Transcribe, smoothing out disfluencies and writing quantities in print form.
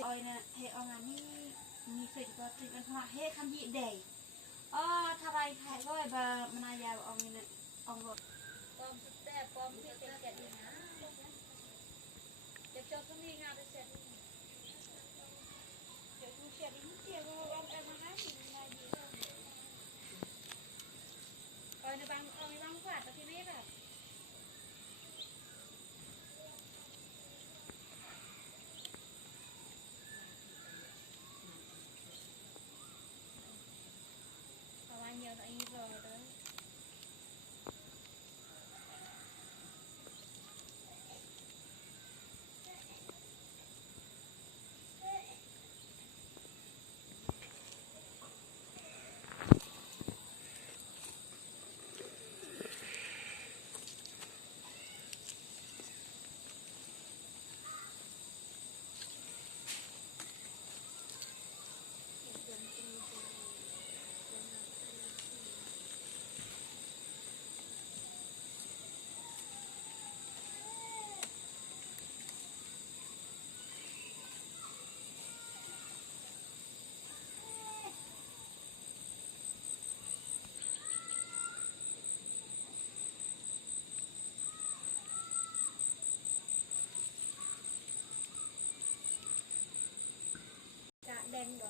ôi nè hệ ông anh mi phịch và phịch anh hoa hệ khăn dị đầy thay bay hệ rồi và mình giờ ông nè ông rồi pom sudah pom sih cek ini cek cek ni ngada cek ini cek tu cek ini cek orang mana ni lagi kalau ni bang kuat tapi ni kan kawan nhiều tại như rồi đó đen đỏ